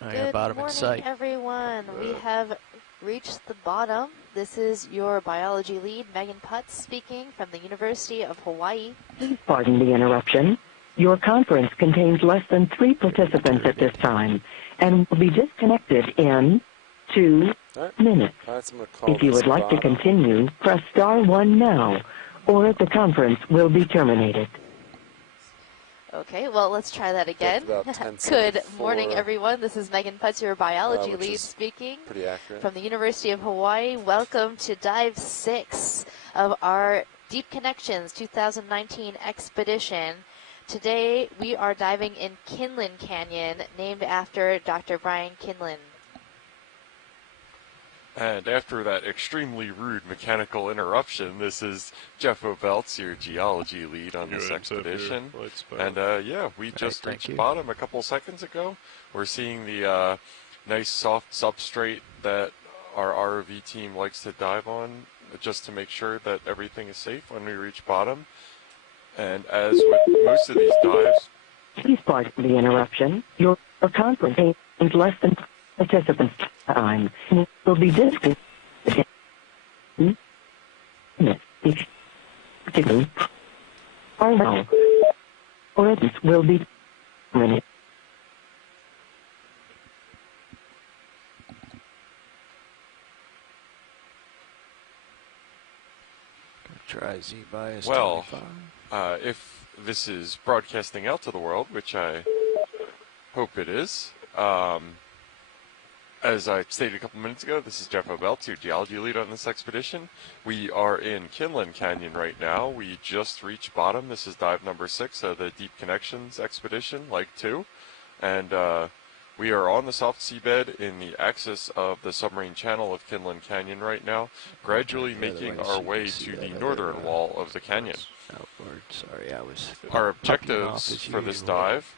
Good morning, everyone. We have reached the bottom. This is your biology lead, Megan Putz, speaking from the University of Hawaii. Pardon the interruption. Your conference contains less than 3 participants at this time and will be disconnected in 2 minutes. If you would like to continue, press star 1 now, or the conference will be terminated. Okay, well, let's try that again. Good morning, everyone. This is Megan Putz, your biology lead, speaking from the University of Hawaii. Welcome to Dive 6 of our Deep Connections 2019 expedition. Today, we are diving in Kinlan Canyon, named after Dr. Brian Kinlan. And after that extremely rude mechanical interruption, this is Jeff Obelts, your geology lead on this expedition. And yeah, we just reached bottom a couple seconds ago. We're seeing the nice soft substrate that our ROV team likes to dive on, just to make sure that everything is safe when we reach bottom. And as with most of these dives... Please pardon the interruption. Your conference contains less than participants time will be disconnected. Or this will be terminated. Try Z bias. Well, if this is broadcasting out to the world, which I hope it is, as I stated a couple minutes ago, this is Jeff Obelts, your geology lead on this expedition. We are in Kinlan Canyon right now. We just reached bottom. This is dive number 6 of the Deep Connections expedition, Leg 2. And we are on the soft seabed in the axis of the submarine channel of Kinlan Canyon right now, gradually making our way to the northern wall of the canyon. Outward. Sorry, I was. Our objectives for this dive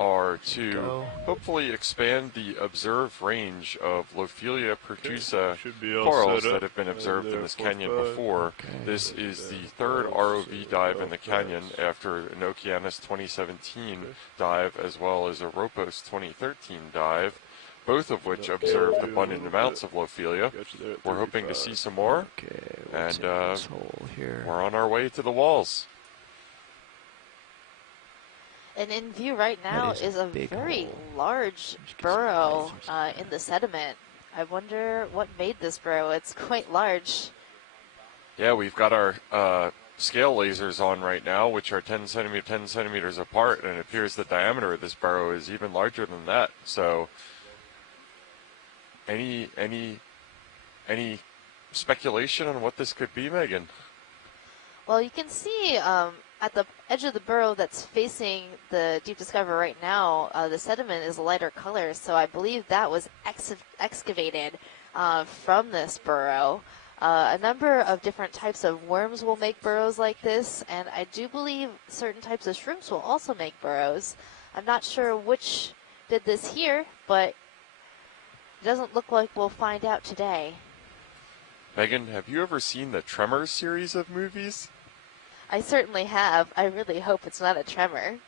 are to hopefully expand the observed range of Lophelia pertusa corals that have been observed in this canyon before. Okay. This is the 3rd ROV dive in the canyon after an Okeanos 2017 dive as well as a Ropos 2013 dive, both of which observed abundant amounts of Lophelia. We're hoping to see some more, and we're on our way to the walls. And in view right now is a very large burrow in the sediment. I wonder what made this burrow. It's quite large. Yeah, we've got our scale lasers on right now, which are 10 centimeters apart, and it appears the diameter of this burrow is even larger than that. So, any speculation on what this could be, Megan? Well, you can see at the edge of the burrow that's facing the Deep Discoverer right now, the sediment is a lighter color, so I believe that was excavated from this burrow. A number of different types of worms will make burrows like this, and I do believe certain types of shrimps will also make burrows. I'm not sure which did this here, but it doesn't look like we'll find out today. Megan, have you ever seen the Tremors series of movies? I certainly have. I really hope it's not a tremor.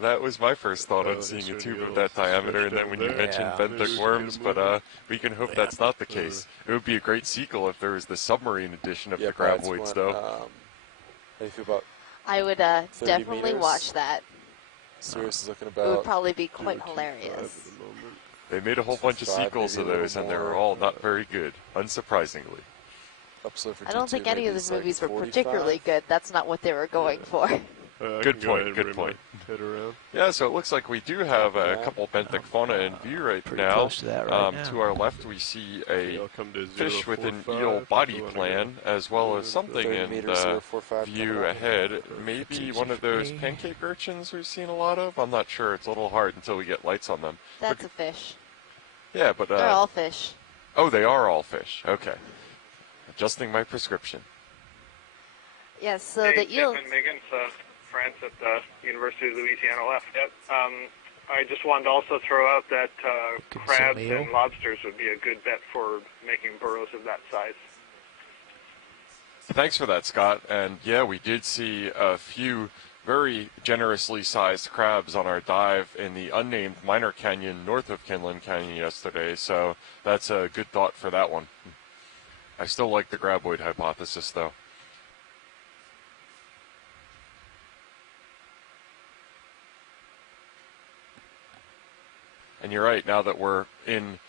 That was my first thought on seeing a tube of that diameter, and then when you mentioned benthic worms, but we can hope that's not the case. It would be a great sequel if there was the submarine edition of the graboids, though. How do you feel about I would definitely meters? Watch that. Sirius is looking It about... would probably be quite hilarious. They made a whole bunch of sequels of those, and they were all not very good, unsurprisingly. I don't think any of the movies were particularly good. That's not what they were going for. Good point, good point. Yeah, so it looks like we do have a couple benthic fauna in view right now. To our left, we see a fish with an eel body plan, as well as something in the view ahead. Maybe one of those pancake urchins we've seen a lot of? I'm not sure. It's a little hard until we get lights on them. That's a fish. Yeah, but... they're all fish. Oh, they are all fish. Okay. Adjusting my prescription. Yes, so the eel... Megan, France at the University of Louisiana left. Yep. I just wanted to also throw out that crabs and lobsters would be a good bet for making burrows of that size. Thanks for that, Scott. And yeah, we did see a few very generously sized crabs on our dive in the unnamed minor canyon north of Kinlan Canyon yesterday, so that's a good thought for that one. I still like the graboid hypothesis, though. And you're right, now that we're in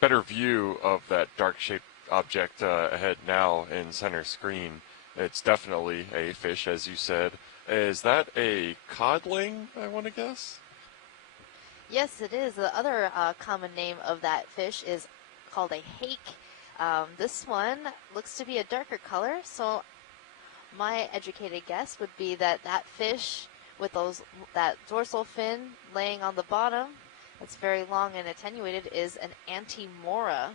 better view of that dark-shaped object ahead now in center screen, it's definitely a fish, as you said. Is that a codling, I want to guess? Yes, it is. The other common name of that fish is called a hake. This one looks to be a darker color, so my educated guess would be that that fish with that dorsal fin laying on the bottom, that's very long and attenuated, is an antemora.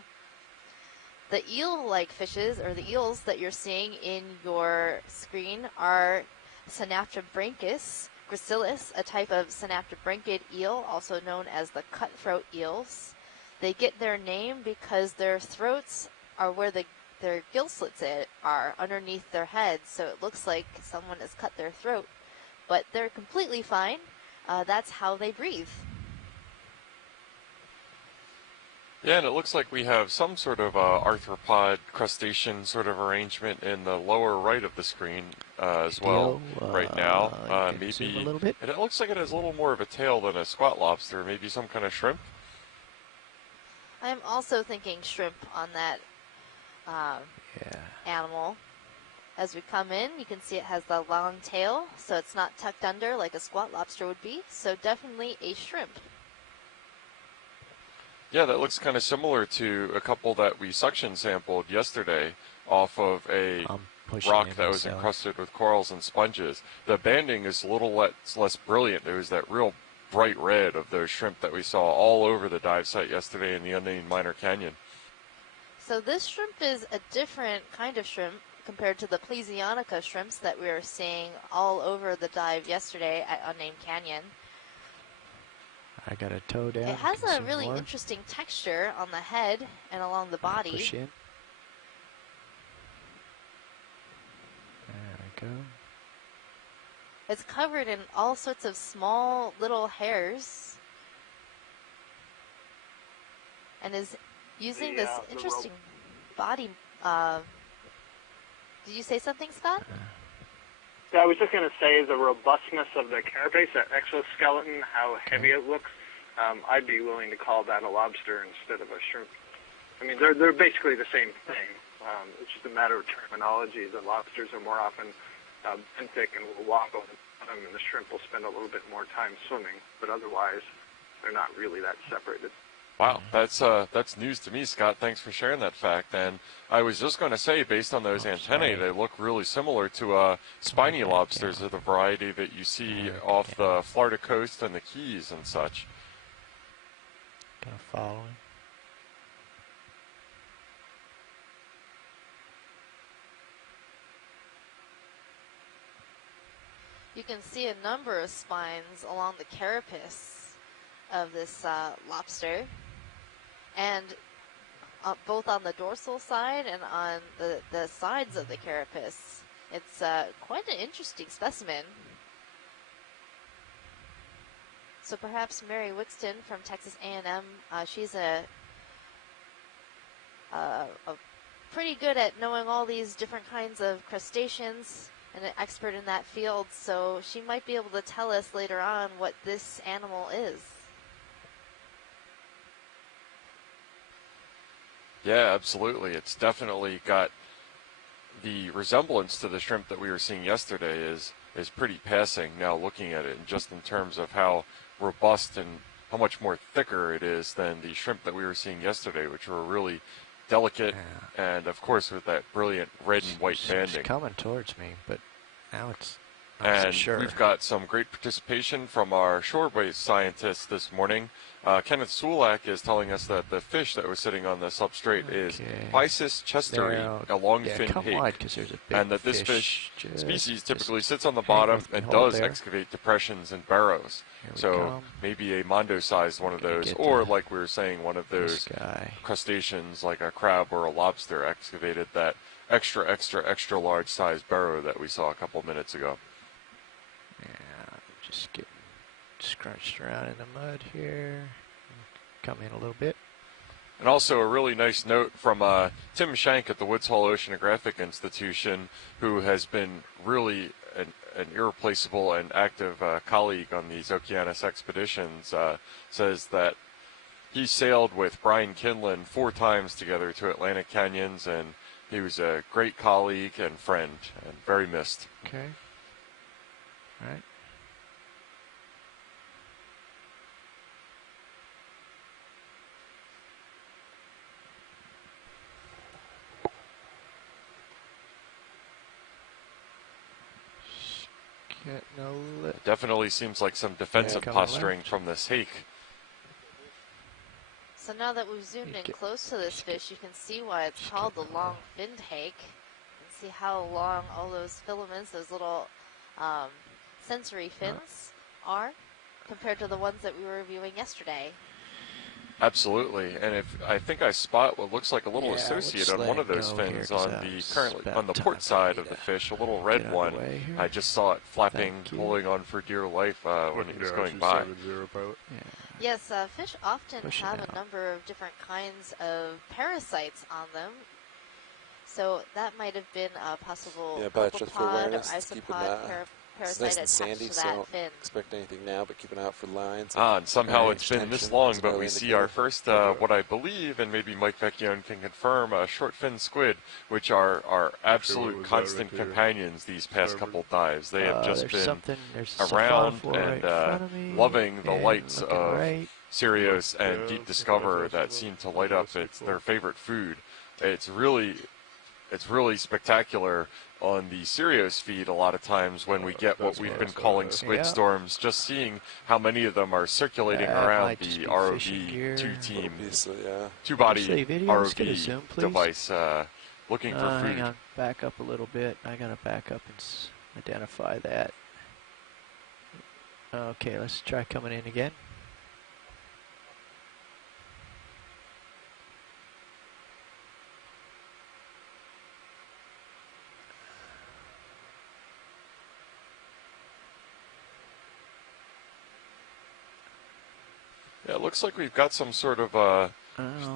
The eel-like fishes, or the eels that you're seeing in your screen, are Synaptobranchus gracilis, a type of synaptobranchid eel, also known as the cutthroat eels. They get their name because their throats are where their gill slits are, underneath their heads, so it looks like someone has cut their throat. But they're completely fine. That's how they breathe. Yeah, and it looks like we have some sort of arthropod crustacean sort of arrangement in the lower right of the screen as well right now. Maybe zoom a little bit. It looks like it has a little more of a tail than a squat lobster, maybe some kind of shrimp. I'm also thinking shrimp on that animal. As we come in, you can see it has the long tail, so it's not tucked under like a squat lobster would be, so definitely a shrimp. Yeah, that looks kind of similar to a couple that we suction sampled yesterday off of a rock that was encrusted with corals and sponges. The banding is a little less brilliant. There was that real bright red of those shrimp that we saw all over the dive site yesterday in the unnamed minor canyon. So this shrimp is a different kind of shrimp compared to the Plesionica shrimps that we were seeing all over the dive yesterday at Unnamed Canyon. I got a toe down. It has a really interesting texture on the head and along the body. Push in. There we go. It's covered in all sorts of small little hairs and is using this interesting body. Did you say something, Scott? Yeah, I was just going to say the robustness of the carapace, that exoskeleton, how heavy it looks. I'd be willing to call that a lobster instead of a shrimp. I mean, they're basically the same thing. It's just a matter of terminology. The lobsters are more often benthic and will walk over the bottom, and the shrimp will spend a little bit more time swimming. But otherwise, they're not really that separated. Wow, that's news to me, Scott. Thanks for sharing that fact. And I was just going to say, based on those antennae, they look really similar to spiny lobsters of the variety that you see off the Florida coast and the Keys and such. Kind of following. You can see a number of spines along the carapace of this lobster, and both on the dorsal side and on the sides of the carapace. It's quite an interesting specimen. So perhaps Mary Wixton from Texas A&M, she's a pretty good at knowing all these different kinds of crustaceans and an expert in that field, so she might be able to tell us later on what this animal is. Yeah, absolutely. It's definitely got the resemblance to the shrimp that we were seeing yesterday is pretty passing now looking at it, and just in terms of how robust and how much more thicker it is than the shrimp that we were seeing yesterday, which were really delicate and, of course, with that brilliant red and white banding. It's coming towards me, but now it's And sure. we've got some great participation from our shore-based scientists this morning. Kenneth Sulak is telling us that the fish that was sitting on the substrate is Piscis chesteri, a long-fin hake, and that this fish species typically sits on the bottom and does excavate depressions and burrows. So maybe a mondo-sized one of those, or like we were saying, one of those crustaceans like a crab or a lobster excavated that extra large size burrow that we saw a couple minutes ago. Yeah, Just getting scrunched around in the mud here. Come in a little bit. And also a really nice note from Tim Shank at the Woods Hole Oceanographic Institution, who has been really an irreplaceable and active colleague on these Okeanos expeditions, says that he sailed with Brian Kinlan 4 times together to Atlantic Canyons, and he was a great colleague and friend, and very missed. Okay. All right. Definitely seems like some defensive posturing from this hake. So now that we've zoomed in close to this fish, you can see why it's called the long-finned hake. You can see how long all those filaments, those little sensory fins are compared to the ones that we were reviewing yesterday. Absolutely, and if I think I spot what looks like a little associate on one of those fins on the port side of the fish, a little red one. I just saw it flapping, holding on for dear life when it was going by. Yes, fish often have a number of different kinds of parasites on them, so that might have been a possible copepod or isopod parasite attached sandy, to so that don't fin. expect anything now, but keep an eye out for lines. And somehow it's been this long, but we see our first, what I believe, and maybe Mike Vecchione can confirm, short fin squid, which are our absolute constant companions these past couple dives. They have just been around and loving the lights of Sirius and Deep Discover that seem to light up. It's their favorite food. It's really spectacular on the Sirius feed a lot of times when we get what we've been calling squid storms, just seeing how many of them are circulating around the ROV two-body ROV device looking for food. Hang on, back up a little bit. I gotta back up and identify that. Okay, let's try coming in again. Yeah, it looks like we've got some sort of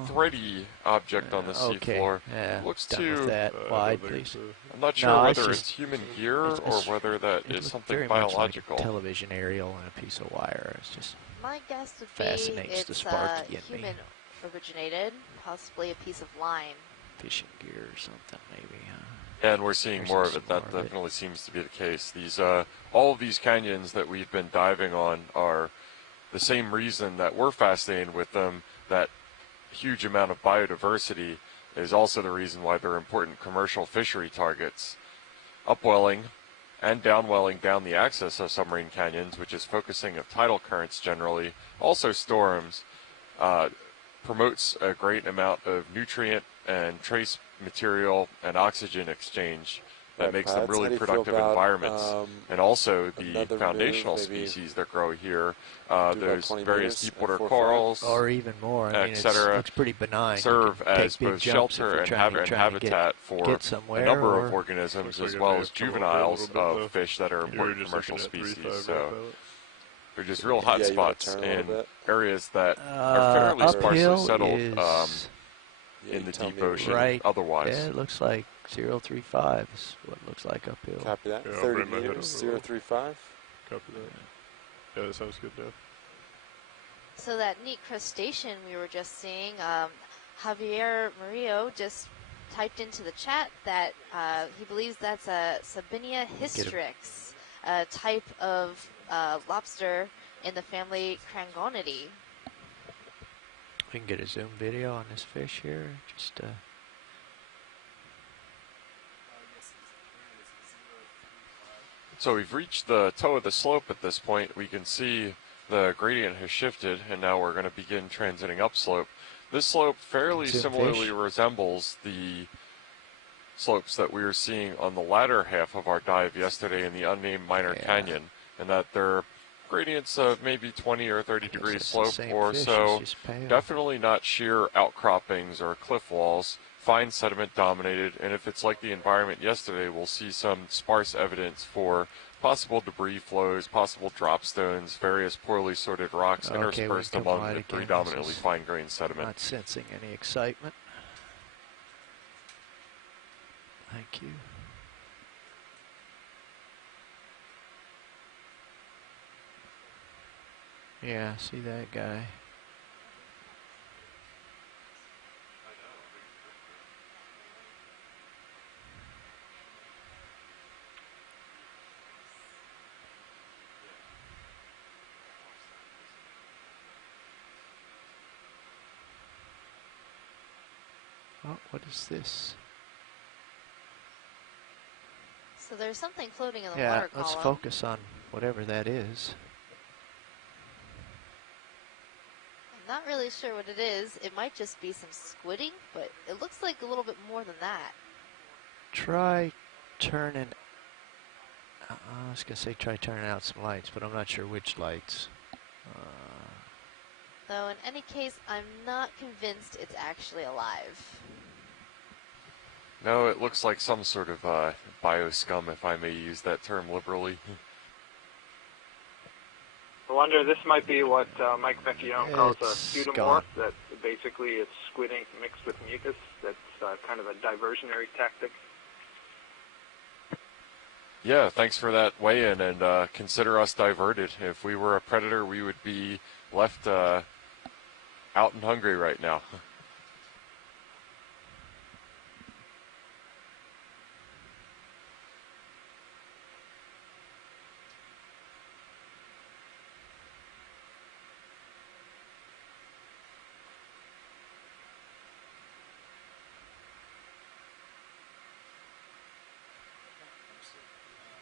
thready object on the seafloor. Yeah, looks too wide, please. I'm not sure whether it's human gear or whether that is something very biological. Much like a television aerial and a piece of wire. It's just my guess would fascinates be it's the spark human originated, possibly a piece of line. Fishing gear or something, maybe. And we're seeing more of it. That definitely seems to be the case. These all of these canyons that we've been diving on are the same reason that we're fascinated with them. That huge amount of biodiversity is also the reason why they're important commercial fishery targets. Upwelling and downwelling down the axis of submarine canyons, which is focusing of tidal currents generally, also storms, promotes a great amount of nutrient and trace material and oxygen exchange that makes them really productive environments. And also the foundational species that grow here, those various deepwater corals, or even more, etc., looks pretty benign. serve as both shelter and habitat for a number of organisms, as well as juveniles of fish that are important commercial species. So they're just real hot spots in areas that are fairly sparsely settled in the deep ocean otherwise. Yeah, it looks like 035 is what it looks like uphill. Copy that. 30 meters, 035. Copy that. Yeah, that sounds good, Dave. So that neat crustacean we were just seeing, Javier Murillo just typed into the chat that he believes that's a Sabinia hystrix, a type of lobster in the family Crangonidae. We can get a zoom video on this fish here. Just So we've reached the toe of the slope at this point. We can see the gradient has shifted, and now we're going to begin transiting upslope. This slope fairly similarly resembles the slopes that we were seeing on the latter half of our dive yesterday in the unnamed minor canyon, and that they're gradients of maybe 20 or 30 degree slope or so. Definitely not sheer outcroppings or cliff walls. Fine sediment dominated, and if it's like the environment yesterday, we'll see some sparse evidence for possible debris flows, possible drop stones, various poorly sorted rocks interspersed among the predominantly fine-grained sediment. Not sensing any excitement. Thank you. Yeah, see that guy. Oh, what is this? So there's something floating in the water column. Yeah, let's focus on whatever that is. I'm not really sure what it is. It might just be some squidding, but it looks like a little bit more than that. Try turning... I was going to say try turning out some lights, but I'm not sure which lights. Though in any case, I'm not convinced it's actually alive. No, it looks like some sort of bioscum, if I may use that term liberally. I wonder, this might be what Mike Vecchione calls a pseudomorph, that basically it's squidding mixed with mucus. That's kind of a diversionary tactic. Yeah, thanks for that weigh-in, and consider us diverted. If we were a predator, we would be left out and hungry right now.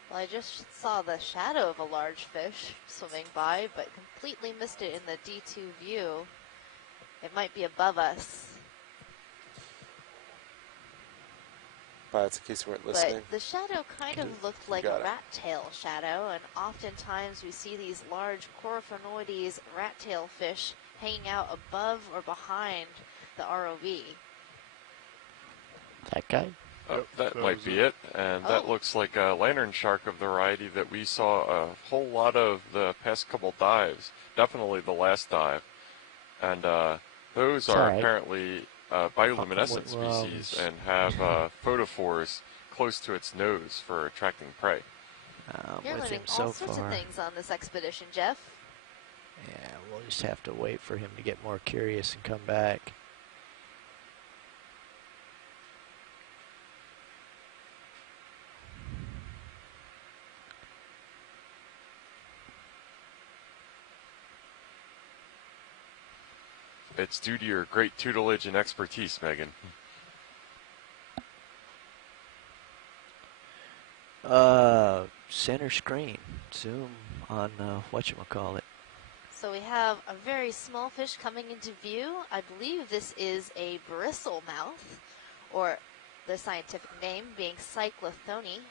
Well, I just saw the shadow of a large fish swimming by, but completely missed it in the D2 view. It might be above us. That's in case you weren't listening. But the shadow kind of looked like a rat tail shadow, and oftentimes we see these large Coryphonoides rat tail fish hanging out above or behind the ROV. That guy? Oh, that might be it, and that looks like a lantern shark of the variety that we saw a whole lot of the past couple dives, definitely the last dive. And those are apparently bioluminescent species and have photophores close to its nose for attracting prey. You're learning all sorts of things on this expedition, Jeff. Yeah, we'll just have to wait for him to get more curious and come back. It's due to your great tutelage and expertise, Megan. Center screen. Zoom on whatchamacallit. So we have a very small fish coming into view. I believe this is a bristlemouth, or the scientific name being Cyclothone.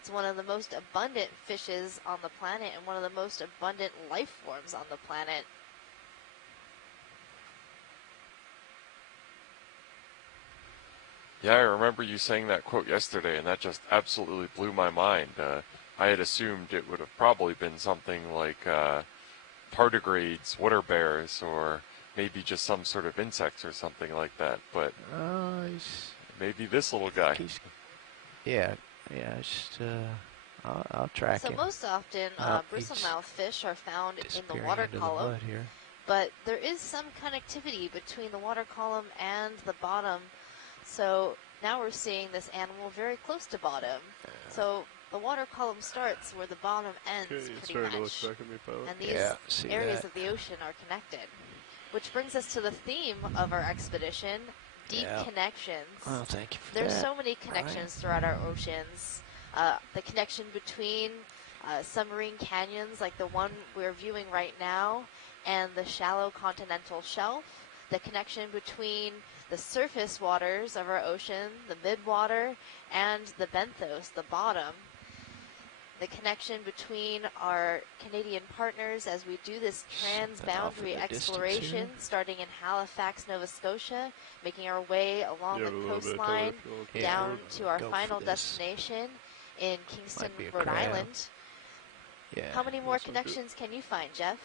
It's one of the most abundant fishes on the planet and one of the most abundant life forms on the planet. Yeah, I remember you saying that quote yesterday, and that just absolutely blew my mind. I had assumed it would have probably been something like tardigrades, water bears, or maybe just some sort of insects or something like that. But maybe this little guy. I'll track him. So most often, bristlemouth fish are found in the water column, but there is some connectivity between the water column and the bottom. So now we're seeing this animal very close to bottom. So the water column starts where the bottom ends, pretty much. And these areas of the ocean are connected. Which brings us to the theme of our expedition, deep connections. Oh, thank you for There's so many connections throughout our oceans. The connection between submarine canyons, like the one we're viewing right now, and the shallow continental shelf. The connection between the surface waters of our ocean, the midwater, and the benthos, the bottom. The connection between our Canadian partners as we do this trans-boundary exploration, starting in Halifax, Nova Scotia, making our way along the coastline down to our final destination in Kingston, Rhode Island. Yeah. How many more connections can you find, Jeff?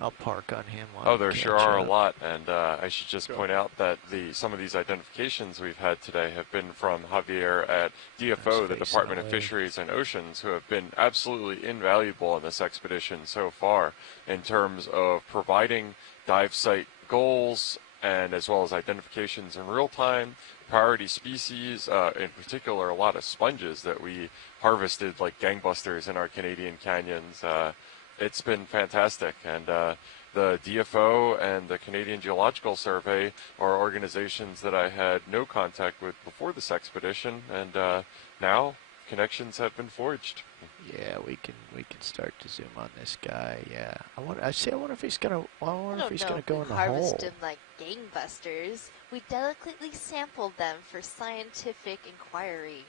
I'll park on him. Oh, there sure are a lot, and I should just point out that some of these identifications we've had today have been from Javier at DFO, the Department of Fisheries and Oceans, who have been absolutely invaluable in this expedition so far in terms of providing dive site goals and as well as identifications in real time, priority species, in particular a lot of sponges that we harvested like gangbusters in our Canadian canyons. It's been fantastic, and the DFO and the Canadian Geological Survey are organizations that I had no contact with before this expedition, and now connections have been forged. Yeah, we can start to zoom on this guy. Yeah, I wonder if he's gonna. I wonder if he's gonna go in the hole. Harvest them like gangbusters. We delicately sampled them for scientific inquiry.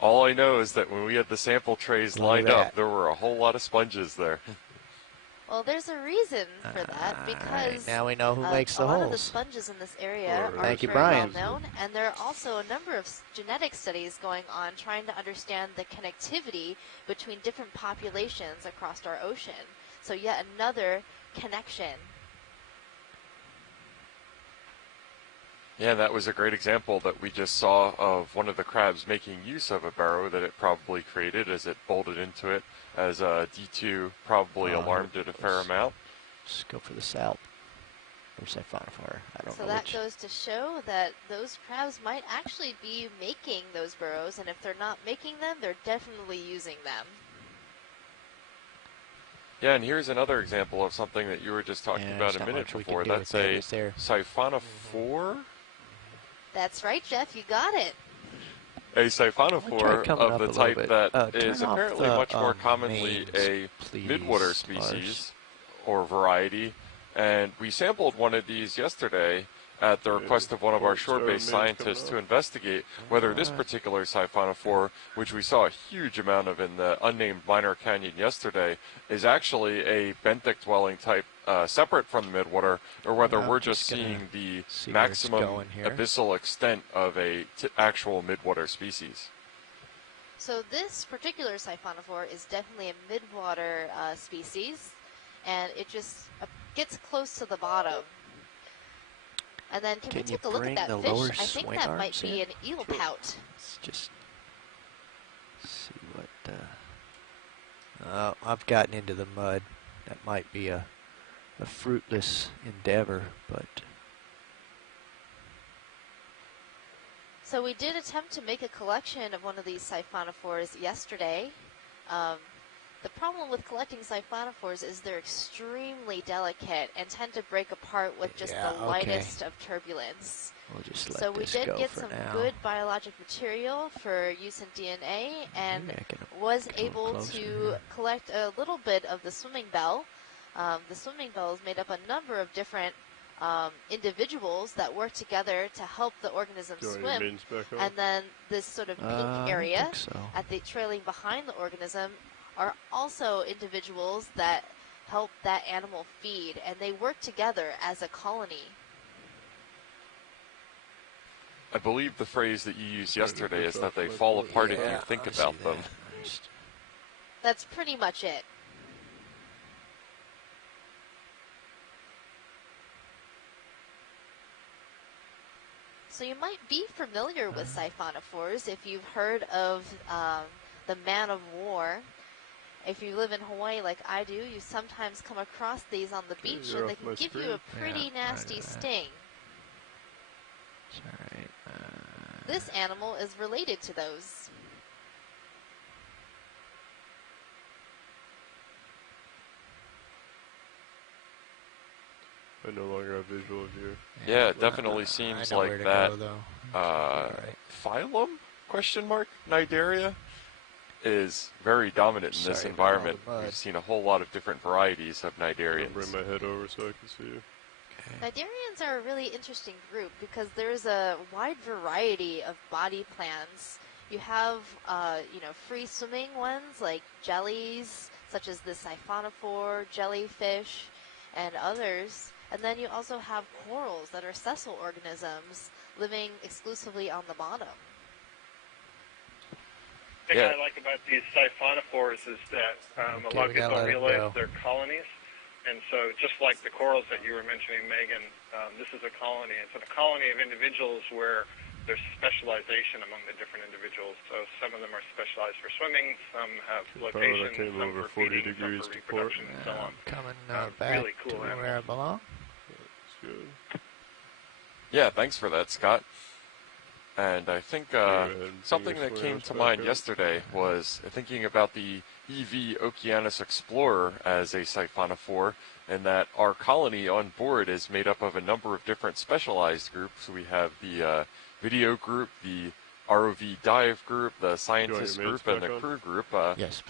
All I know is that when we had the sample trays lined up, there were a whole lot of sponges there. Well, there's a reason for that, because now we know who makes the holes. A lot holes. of the sponges in this area are Thank you, very Brian. well known, and there are also a number of genetic studies going on trying to understand the connectivity between different populations across our ocean. So yet another connection. Yeah, that was a great example that we just saw of one of the crabs making use of a burrow that it probably created as it bolted into it, as D2 probably alarmed it a fair amount. Just go for the salp. Or siphonophore. I don't know. So that goes to show that those crabs might actually be making those burrows, and if they're not making them, they're definitely using them. Yeah, and here's another example of something that you were just talking about a minute before. That's a siphonophore. That's right, Jeff, you got it. A siphonophore of the type that is apparently much more commonly a midwater species or variety. And we sampled one of these yesterday at the request of one of our shore-based scientists to investigate whether this particular siphonophore, which we saw a huge amount of in the unnamed minor canyon yesterday, is actually a benthic dwelling type separate from the midwater, or whether we're just seeing the maximum abyssal extent of a actual midwater species. So this particular siphonophore is definitely a midwater species, and it just gets close to the bottom. And then can we take a look at that fish? I think that might be an eel pout. Let's just see what... I've gotten into the mud. That might be a fruitless endeavor, but... So we did attempt to make a collection of one of these siphonophores yesterday. The problem with collecting siphonophores is they're extremely delicate and tend to break apart with just the lightest of turbulence. We'll just let so we this did go get for some now. good biologic material for use in DNA, and was able to collect a little bit of the swimming bell. The swimming bell is made up of a number of different individuals that work together to help the organism swim. And then this sort of pink area at the trailing behind the organism are also individuals that help that animal feed, and they work together as a colony. I believe the phrase that you used yesterday is that they fall apart if you think about them. That's pretty much it. So you might be familiar with siphonophores if you've heard of the man of war. If you live in Hawaii like I do, you sometimes come across these on the beach, and they can give you a pretty nasty sting. It's all right. This animal is related to those. I no longer have visual view. Yeah, it definitely seems like that phylum, Cnidaria, is very dominant in this environment. We've seen a whole lot of different varieties of Cnidarians. I'll bring my head over so I can see you. Cnidarians are a really interesting group because there's a wide variety of body plans. You have, free swimming ones like jellies, such as the siphonophore, jellyfish, and others. And then you also have corals that are sessile organisms living exclusively on the bottom. thing I like about these siphonophores is that a lot of people don't realize they're colonies. And so just like the corals that you were mentioning, Megan, this is a colony. It's a colony of individuals where there's specialization among the different individuals. So some of them are specialized for swimming, some have flotation, some over for 40 feeding, degrees some for to port. reproduction, and so on. Coming back really cool to where I belong. That's good. Yeah, thanks for that, Scott. And I think something that came to mind yesterday was thinking about the EV Okeanos Explorer as a siphonophore, and that our colony on board is made up of a number of different specialized groups. We have the video group, the ROV dive group, the scientist group, and the crew group,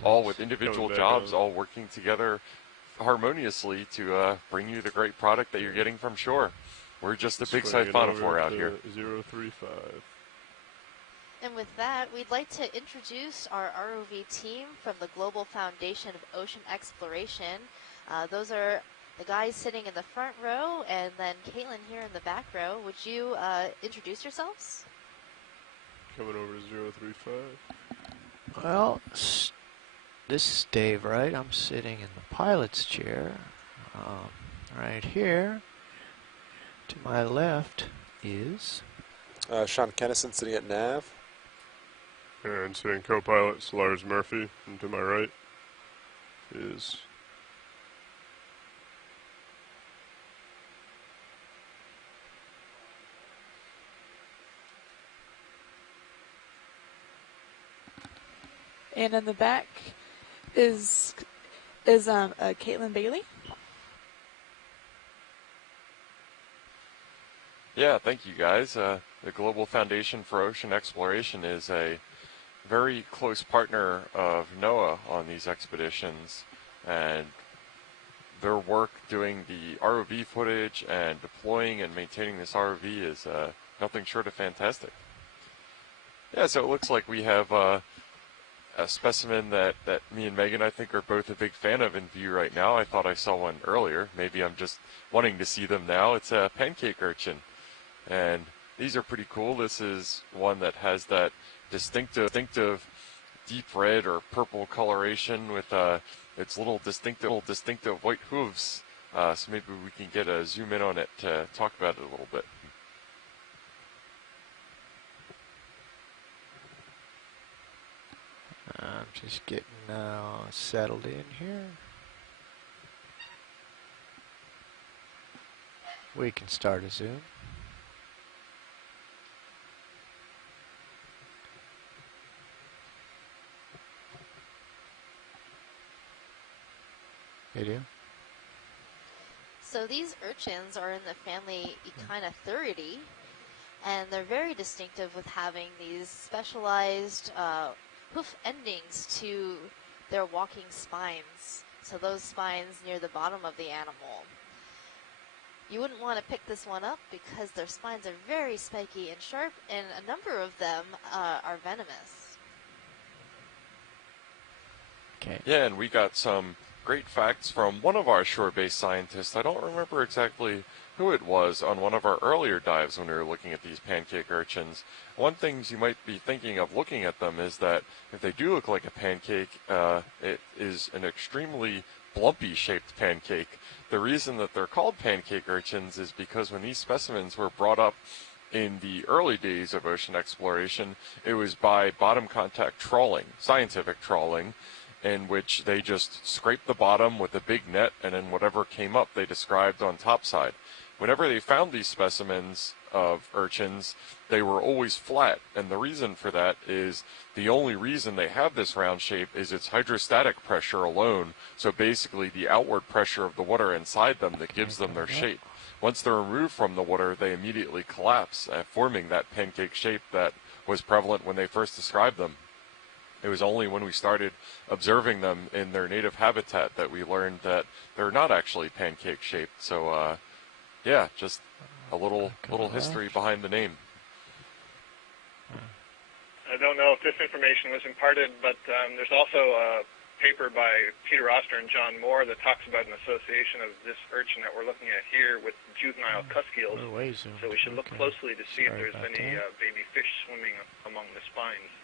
all with individual jobs, all working together harmoniously to bring you the great product that you're getting from shore. We're just a big siphonophore out here. 035. And with that, we'd like to introduce our ROV team from the Global Foundation of Ocean Exploration. Those are the guys sitting in the front row, and then Caitlin here in the back row. Would you introduce yourselves? Coming over to 035. Well, this is Dave, right? I'm sitting in the pilot's chair. Right here. To my left is... Sean Kennison sitting at nav. And sitting co-pilot Lars Murphy. And to my right is... And in the back is Caitlin Bailey. Yeah, thank you guys. The Global Foundation for Ocean Exploration is a very close partner of NOAA on these expeditions, and their work doing the ROV footage and deploying and maintaining this ROV is nothing short of fantastic. Yeah, so it looks like we have a specimen that me and Megan, I think, are both a big fan of in view right now. I thought I saw one earlier. Maybe I'm just wanting to see them now. It's a pancake urchin. And these are pretty cool. This is one that has that distinctive deep red or purple coloration with its little distinctive white hooves. So maybe we can get a zoom in on it to talk about it a little bit. I'm just getting settled in here. We can start a zoom. You do? So these urchins are in the family Echinothuridae, and they're very distinctive with having these specialized hoof endings to their walking spines. So those spines near the bottom of the animal. You wouldn't want to pick this one up because their spines are very spiky and sharp, and a number of them are venomous. Okay. Yeah, and we got some great facts from one of our shore-based scientists. I don't remember exactly who it was on one of our earlier dives when we were looking at these pancake urchins. One thing you might be thinking of looking at them is that if they do look like a pancake, it is an extremely blumpy-shaped pancake. The reason that they're called pancake urchins is because when these specimens were brought up in the early days of ocean exploration, it was by bottom contact trawling, scientific trawling, in which they just scraped the bottom with a big net, and then whatever came up they described on topside. Whenever they found these specimens of urchins, they were always flat, and the reason for that is the only reason they have this round shape is its hydrostatic pressure alone, so basically the outward pressure of the water inside them that gives them their shape. Once they're removed from the water, they immediately collapse, forming that pancake shape that was prevalent when they first described them. It was only when we started observing them in their native habitat that we learned that they're not actually pancake shaped. So, yeah, just a little history behind the name. I don't know if this information was imparted, but there's also a paper by Peter Oster and John Moore that talks about an association of this urchin that we're looking at here with juvenile cusk eels. So we should look closely to see if there's any baby fish swimming among the spines.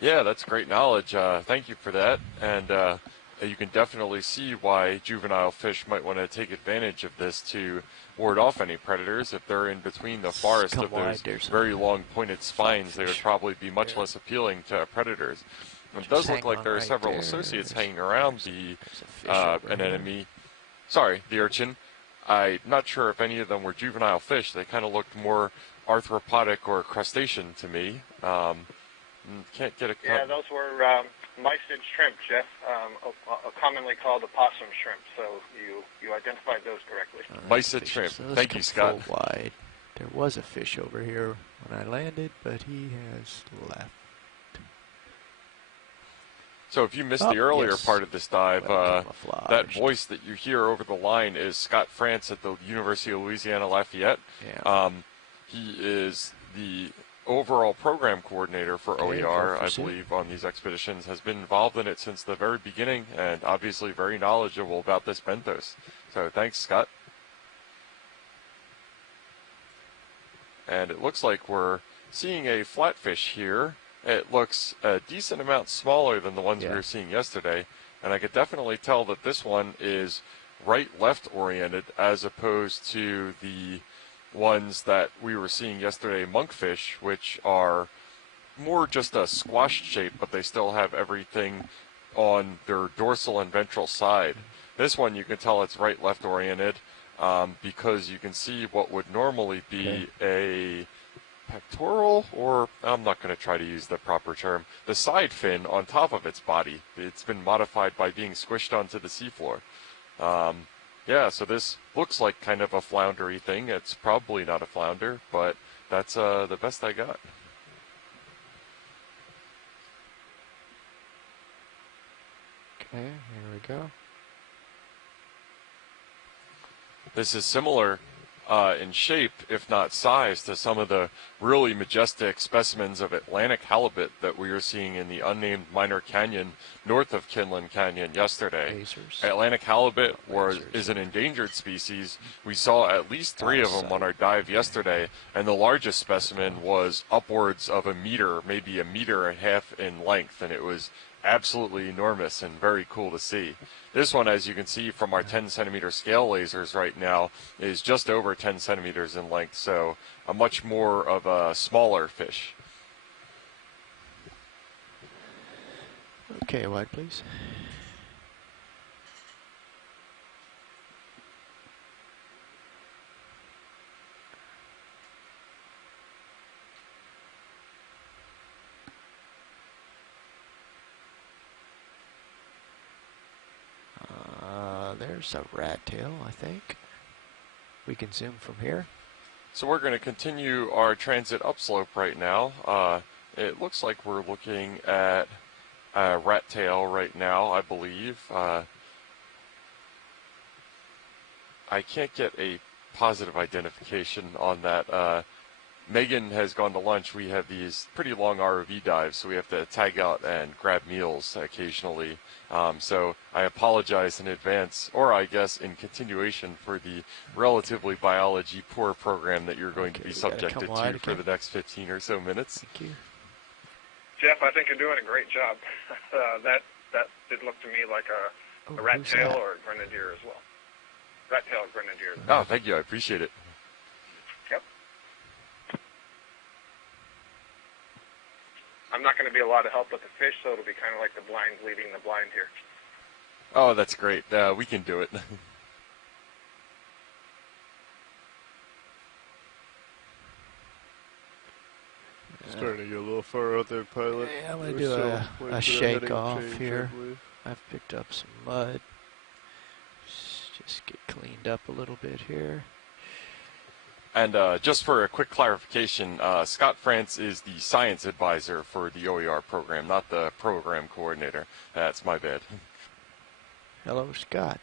Yeah, that's great knowledge. Thank you for that. And you can definitely see why juvenile fish might want to take advantage of this to ward off any predators. If they're in between the forest of those very long pointed spines, they would probably be much less appealing to predators. It does look like there are several associates hanging around the anemone. Sorry, the urchin. I'm not sure if any of them were juvenile fish. They kind of looked more arthropodic or crustacean to me. Can't get a... Yeah, those were mysid shrimp, Jeff, commonly called opossum shrimp, so you identified those correctly. Mysid shrimp. So Thank you, Scott. Wide. There was a fish over here when I landed, but he has left. So if you missed the earlier part of this dive, that voice that you hear over the line is Scott France at the University of Louisiana Lafayette. Yeah. He is the overall program coordinator for OER, I believe, on these expeditions, has been involved in it since the very beginning, and obviously very knowledgeable about this benthos. So thanks, Scott. And it looks like we're seeing a flatfish here. It looks a decent amount smaller than the ones we were seeing yesterday, and I could definitely tell that this one is right-left oriented as opposed to the ones that we were seeing yesterday, monkfish, which are more just a squashed shape, but they still have everything on their dorsal and ventral side. This one, you can tell it's right-left oriented because you can see what would normally be a pectoral, or I'm not going to try to use the proper term, the side fin on top of its body. It's been modified by being squished onto the seafloor. Yeah, so this looks like kind of a floundery thing. It's probably not a flounder, but that's the best I got. Okay, here we go. This is similar in shape, if not size, to some of the really majestic specimens of Atlantic halibut that we were seeing in the unnamed minor canyon north of Kinlan Canyon yesterday. Atlantic halibut is an endangered species. We saw at least 3 of them on our dive yesterday, and the largest specimen was upwards of a meter, maybe 1.5 meters in length, and it was absolutely enormous and very cool to see. This one, as you can see from our 10-centimeter scale lasers right now, is just over 10 centimeters in length, so a much more of a smaller fish. Okay, wide please. There's a rat tail, I think. We can zoom from here. So we're going to continue our transit upslope right now. It looks like we're looking at a rat tail right now, I believe. I can't get a positive identification on that. Megan has gone to lunch. We have these pretty long ROV dives, so we have to tag out and grab meals occasionally. So I apologize in advance, or I guess in continuation, for the relatively biology poor program that you're going to be subjected to for the next 15 or so minutes. Thank you. Jeff, I think you're doing a great job. That did look to me like a rat tail or a grenadier as well. Rat tail grenadier. Oh, thank you. I appreciate it. Yep. I'm not going to be a lot of help with the fish, so it'll be kind of like the blind leading the blind here. Oh, that's great. We can do it. Starting to get a little far out there, pilot. Yeah, I'm going to do a shake off here. I've picked up some mud. Just get cleaned up a little bit here. And just for a quick clarification, Scott France is the science advisor for the OER program, not the program coordinator. That's my bad. Hello, Scott,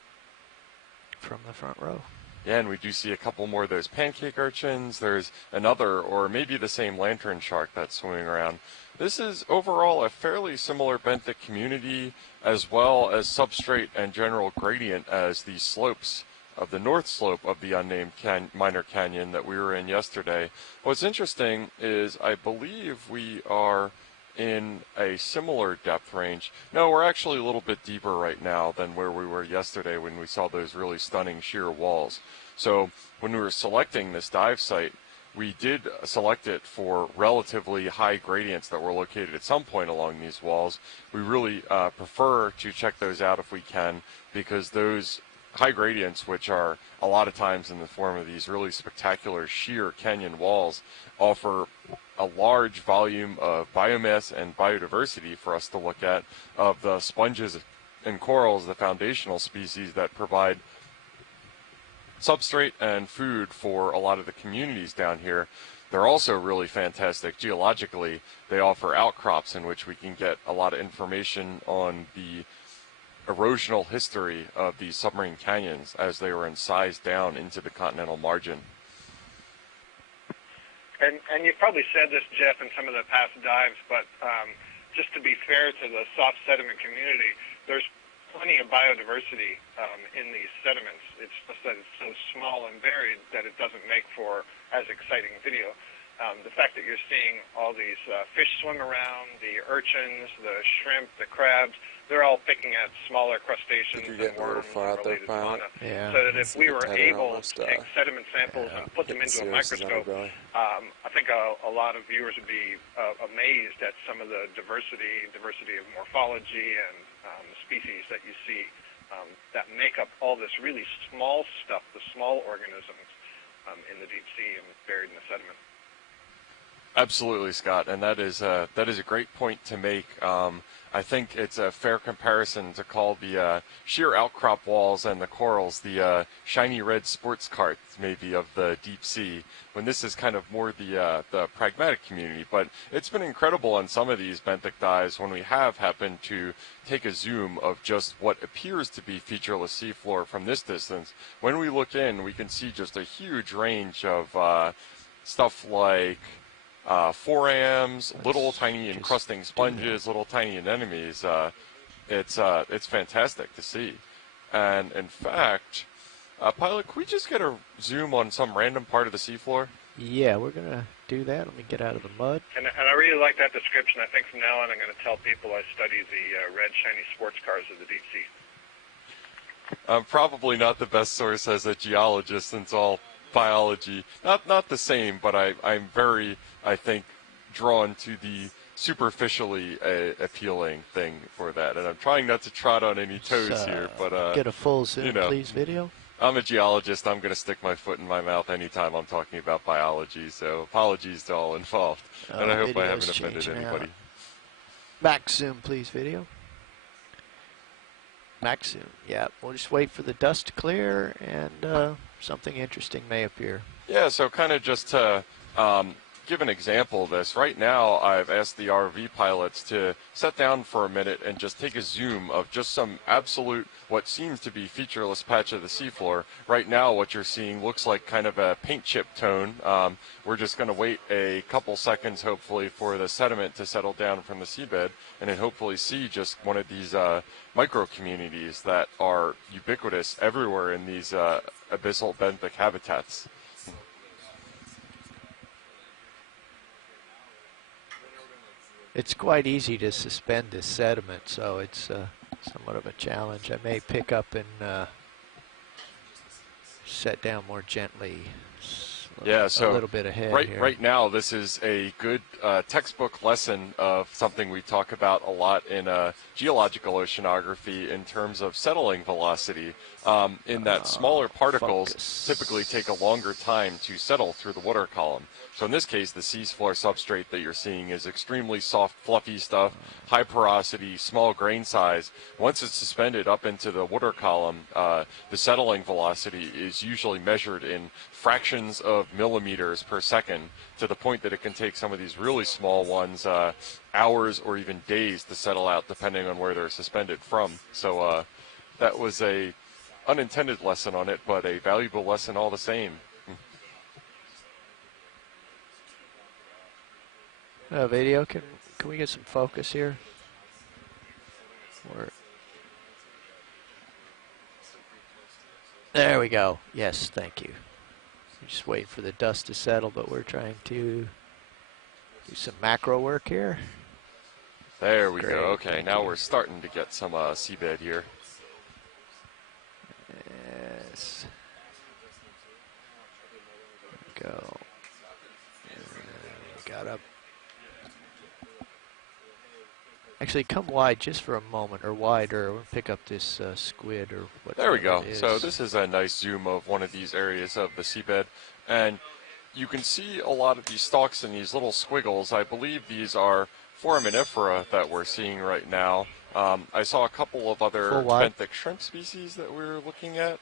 from the front row. Yeah, and we do see a couple more of those pancake urchins. There's another, or maybe the same lantern shark that's swimming around. This is overall a fairly similar benthic community, as well as substrate and general gradient as the slopes of the north slope of the unnamed minor canyon that we were in yesterday. What's interesting is I believe we are in a similar depth range. No, we're actually a little bit deeper right now than where we were yesterday when we saw those really stunning sheer walls. So when we were selecting this dive site, we did select it for relatively high gradients that were located at some point along these walls. We really prefer to check those out if we can, because those high gradients, which are a lot of times in the form of these really spectacular sheer canyon walls, offer a large volume of biomass and biodiversity for us to look at, of the sponges and corals, the foundational species that provide substrate and food for a lot of the communities down here. They're also really fantastic geologically. They offer outcrops in which we can get a lot of information on the erosional history of these submarine canyons as they were incised down into the continental margin. And you've probably said this, Jeff, in some of the past dives, but just to be fair to the soft sediment community, there's plenty of biodiversity in these sediments. It's just that it's so small and varied that it doesn't make for as exciting video. The fact that you're seeing all these fish swim around, the urchins, the shrimp, the crabs, they're all picking at smaller crustaceans and worms and related fauna. Yeah. So that if we were able to take sediment samples and put them into a microscope, I think a lot of viewers would be amazed at some of the diversity of morphology and species that you see that make up all this really small stuff, the small organisms in the deep sea and buried in the sediment. Absolutely, Scott, and that is a great point to make. I think it's a fair comparison to call the sheer outcrop walls and the corals the shiny red sports carts, maybe, of the deep sea, when this is kind of more the pragmatic community. But it's been incredible on some of these benthic dives when we have happened to take a zoom of just what appears to be featureless seafloor from this distance. When we look in, we can see just a huge range of stuff like forams, little tiny encrusting sponges, little tiny anemones. It's fantastic to see. And in fact, Pilot, can we just get a zoom on some random part of the seafloor? Yeah, we're going to do that. Let me get out of the mud. And I really like that description. I think from now on I'm going to tell people I study the red shiny sports cars of the deep sea. I'm probably not the best source as a geologist, since all biology, not the same, but I'm very, I think, drawn to the superficially appealing thing for that, and I'm trying not to trot on any toes here, but get a full zoom, please, video. I'm a geologist. I'm going to stick my foot in my mouth anytime I'm talking about biology, so apologies to all involved, and I hope I haven't offended anybody. Back zoom, please, video. Back zoom. Yeah, we'll just wait for the dust to clear, and something interesting may appear. Yeah, so kind of just to give an example of this, right now I've asked the ROV pilots to sit down for a minute and just take a zoom of just some absolute, what seems to be featureless patch of the seafloor. Right now what you're seeing looks like kind of a paint chip tone. We're just going to wait a couple seconds, hopefully, for the sediment to settle down from the seabed, and then hopefully see just one of these micro communities that are ubiquitous everywhere in these abyssal benthic habitats. It's quite easy to suspend this sediment, so it's somewhat of a challenge. I may pick up and set down more gently. Yeah, so a little bit ahead right now, this is a good textbook lesson of something we talk about a lot in geological oceanography in terms of settling velocity, in that smaller particles typically take a longer time to settle through the water column. So in this case, the seafloor substrate that you're seeing is extremely soft, fluffy stuff, high porosity, small grain size. Once it's suspended up into the water column, the settling velocity is usually measured in fractions of millimeters per second, to the point that it can take some of these really small ones hours or even days to settle out, depending on where they're suspended from. So that was a unintended lesson on it, but a valuable lesson all the same. Video, can we get some focus here? There we go. Yes, thank you. We just wait for the dust to settle, but we're trying to do some macro work here. There we Great, go. Okay, now we're starting to get some seabed here. Yes. There we go. Got up. Actually, come wide just for a moment, or wider. We'll pick up this squid or whatever. There we go. It is. So this is a nice zoom of one of these areas of the seabed, and you can see a lot of these stalks and these little squiggles. I believe these are foraminifera that we're seeing right now. I saw a couple of other benthic shrimp species that we were looking at.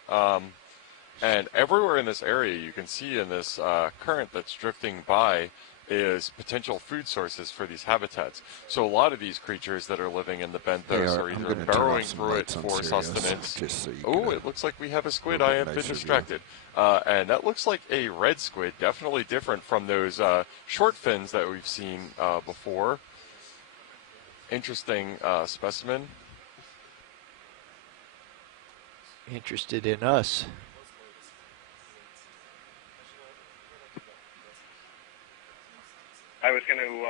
And everywhere in this area you can see in this current that's drifting by is potential food sources for these habitats. So a lot of these creatures that are living in the benthos are either burrowing through it for sustenance. So it looks like we have a squid. I have been distracted. And that looks like a red squid, definitely different from those short fins that we've seen before. Interesting specimen. Interested in us. I was going to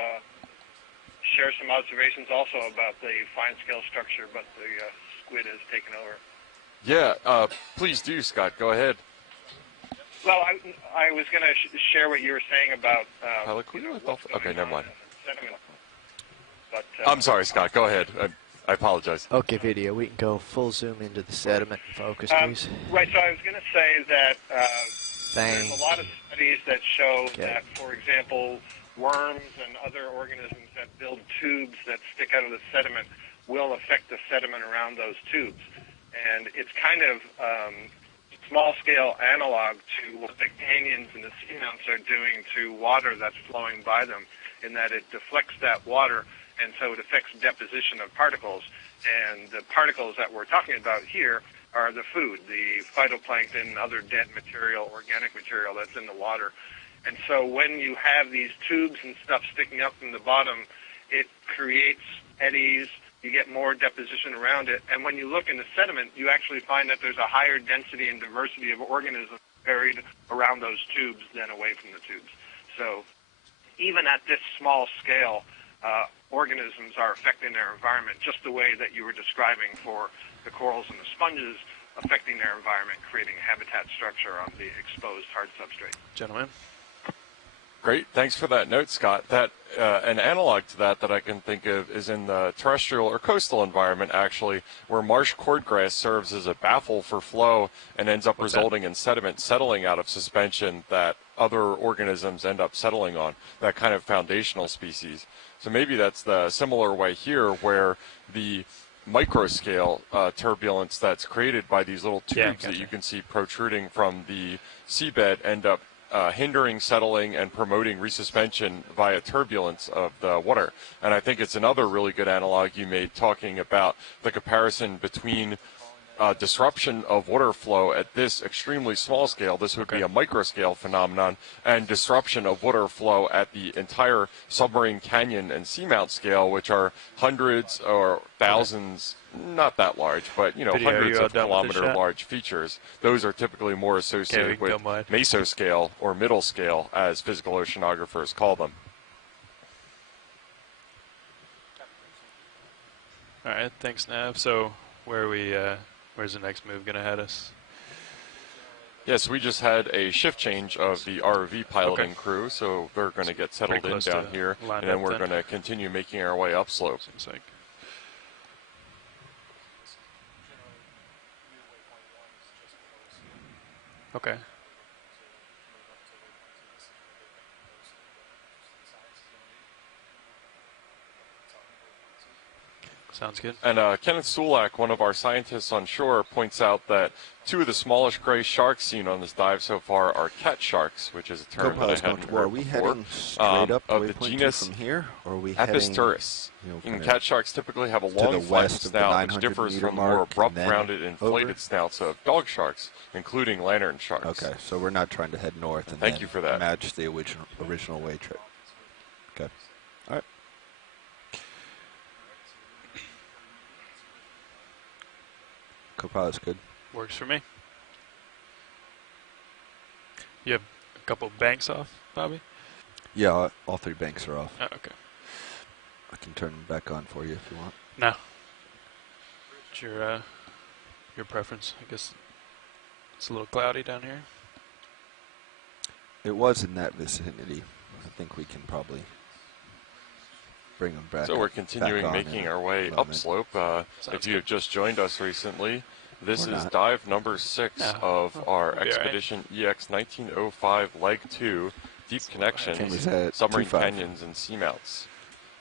share some observations also about the fine-scale structure, but the squid has taken over. Yeah, please do, Scott. Go ahead. Well, I was going to share what you were saying about... okay, never mind. Sediment. But, I'm sorry, Scott. Go ahead. I apologize. Okay, video. We can go full zoom into the sediment and focus, please. Right, so I was going to say that there's a lot of studies that show that, for example, worms and other organisms that build tubes that stick out of the sediment will affect the sediment around those tubes. And it's kind of small-scale analog to what the canyons and the seamounts are doing to water that's flowing by them, in that it deflects that water, and so it affects deposition of particles. And the particles that we're talking about here are the food, the phytoplankton, other dead material, organic material that's in the water. And so when you have these tubes and stuff sticking up from the bottom, it creates eddies, you get more deposition around it, and when you look in the sediment, you actually find that there's a higher density and diversity of organisms buried around those tubes than away from the tubes. So even at this small scale, organisms are affecting their environment just the way that you were describing for the corals and the sponges affecting their environment, creating habitat structure on the exposed hard substrate. Gentlemen. Great, thanks for that note, Scott. That an analog to that I can think of is in the terrestrial or coastal environment, actually, where marsh cordgrass serves as a baffle for flow and ends up resulting in sediment settling out of suspension that other organisms end up settling on, that kind of foundational species. So maybe that's the similar way here, where the microscale turbulence that's created by these little tubes that you can see protruding from the seabed end up hindering settling and promoting resuspension via turbulence of the water. And I think it's another really good analog you made talking about the comparison between disruption of water flow at this extremely small scale, this would be a microscale phenomenon, and disruption of water flow at the entire submarine canyon and seamount scale, which are hundreds or thousands, not that large, but hundreds of kilometer large features. Those are typically more associated with mesoscale or middle scale, as physical oceanographers call them. All right, thanks, Nav. So where are we? Where's the next move going to head us? Yes, we just had a shift change of the ROV piloting crew, so they're going to get settled in down here, and then we're going to continue making our way upslope. Seems like. Okay. Sounds good. And Kenneth Sulak, one of our scientists on shore, points out that two of the smallest gray sharks seen on this dive so far are cat sharks, which is a term that I hadn't heard Are we before. heading straight up of the genus from here, or are we Episturus. heading, Cat sharks typically have a long flat snout, which differs from the more abrupt, rounded, inflated snouts of dog sharks, including lantern sharks. Okay, so we're not trying to head north and Thank you for that. match the original way trip. Okay. All right. Co-pilot's good. Works for me. You have a couple banks off, Bobby? Yeah, all three banks are off. Oh, okay. I can turn them back on for you if you want. No. It's your preference. I guess it's a little cloudy down here. It was in that vicinity. I think we can probably bring them back. So we're continuing making our way upslope. If you have just joined us recently, this is dive number 6 of our expedition EX1905 Leg 2 Deep Connections, Submarine Canyons and Seamounts.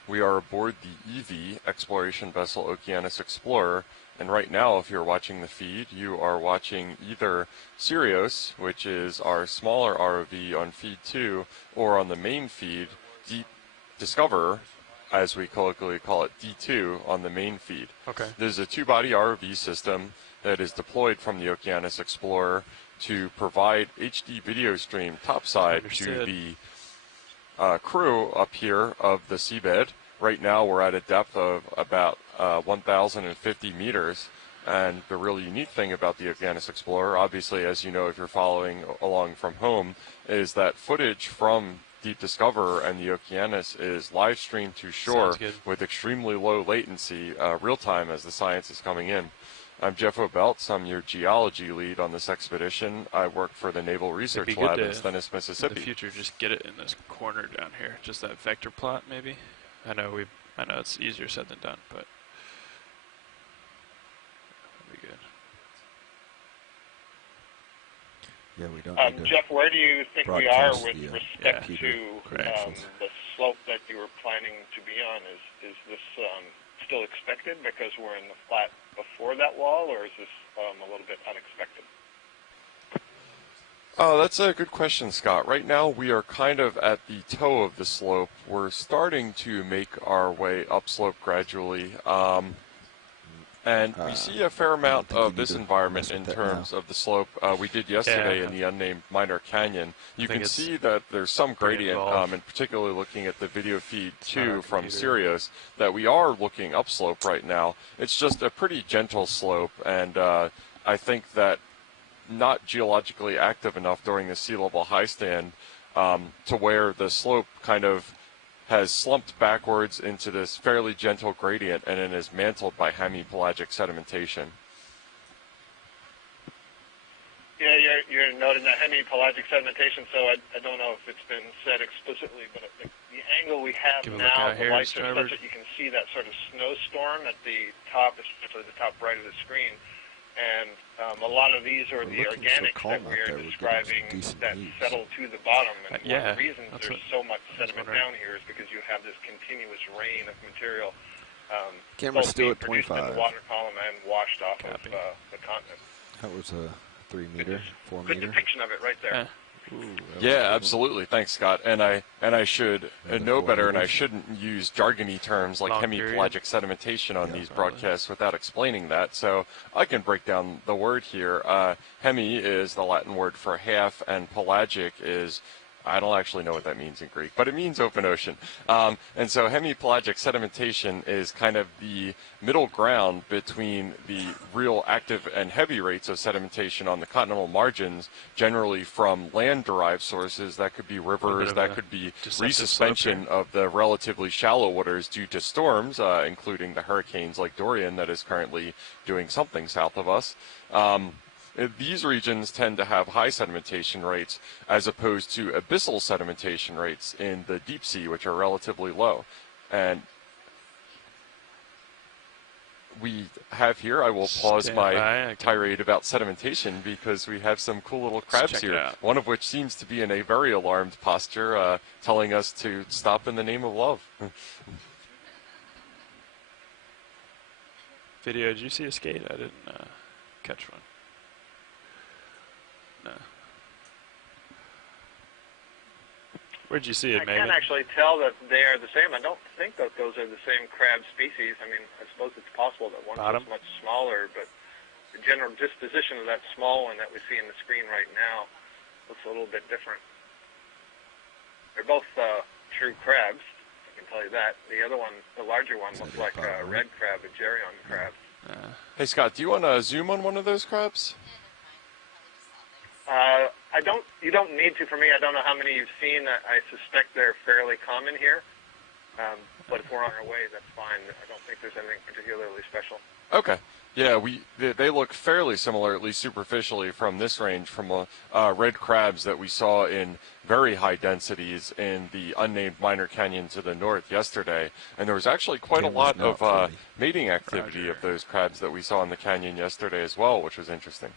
We are aboard the EV exploration vessel Okeanos Explorer, and right now, if you're watching the feed, you are watching either Sirius, which is our smaller ROV on feed 2, or on the main feed, Deep Discoverer, as we colloquially call it, D2, on the main feed. Okay. There's a two-body ROV system that is deployed from the Okeanos Explorer to provide HD video stream topside to the crew up here of the seabed. Right now we're at a depth of about 1,050 meters, and the really unique thing about the Okeanos Explorer, obviously, as you know if you're following along from home, is that footage from Deep Discoverer and the Okeanos is live streamed to shore with extremely low latency, real time as the science is coming in. I'm Jeff O'Belts. I'm your geology lead on this expedition. I work for the Naval Research Lab in Stennis, Mississippi. In the future, just get it in this corner down here, just that vector plot, maybe. I know it's easier said than done, but that'd be good. Yeah, we don't need to Jeff, where do you think we are with the, respect to the slope that you were planning to be on? Is this still expected because we're in the flat before that wall, or is this a little bit unexpected? Oh, that's a good question, Scott. Right now we are kind of at the toe of the slope. We're starting to make our way upslope gradually. And we see a fair amount of this environment in terms of the slope. We did yesterday in the unnamed minor canyon. You can see that there's some gradient, and particularly looking at the video feed 2 from Sirius, that we are looking upslope right now. It's just a pretty gentle slope, and I think that not geologically active enough during the sea level high stand to where the slope kind of has slumped backwards into this fairly gentle gradient and then is mantled by hemipelagic sedimentation. Yeah, you're noting that hemipelagic sedimentation, so I don't know if it's been said explicitly, but the angle we have now, the lights are such that you can see that sort of snowstorm at the top, especially the top right of the screen. And a lot of these are the organics that we are describing that settle to the bottom. And one of the reasons there's so much sediment down here is because you have this continuous rain of material both being produced in the water column and washed off of the continent. That was a 3 meter, 4 meter. Good depiction of it right there. Yeah, absolutely. Thanks, Scott. And I should know better, and I shouldn't use jargony terms like hemipelagic sedimentation on these broadcasts without explaining that. So I can break down the word here. Hemi is the Latin word for half, and pelagic is, I don't actually know what that means in Greek, but it means open ocean. And so hemipelagic sedimentation is kind of the middle ground between the real active and heavy rates of sedimentation on the continental margins, generally from land-derived sources. That could be rivers, that could be resuspension of the relatively shallow waters due to storms, including the hurricanes like Dorian that is currently doing something south of us. These regions tend to have high sedimentation rates as opposed to abyssal sedimentation rates in the deep sea, which are relatively low. And we have here, I will pause my tirade about sedimentation because we have some cool little crabs here, one of which seems to be in a very alarmed posture, telling us to stop in the name of love. Video, did you see a skate? I didn't catch one. No. Where'd you see it, Megan? I can't actually tell that they are the same. I don't think that those are the same crab species. I mean, I suppose it's possible that one is much smaller, but the general disposition of that small one that we see in the screen right now looks a little bit different. They're both true crabs, I can tell you that. The other one, the larger one, looks like a red crab, a geryon crab. Hey, Scott, do you want to zoom on one of those crabs? You don't need to for me. I don't know how many you've seen. I suspect they're fairly common here. But if we're on our way, that's fine. I don't think there's anything particularly special. Okay. Yeah, they look fairly similar, at least superficially, from this range, from red crabs that we saw in very high densities in the unnamed minor canyon to the north yesterday. And there was actually quite a lot of mating activity of those crabs that we saw in the canyon yesterday as well, which was interesting.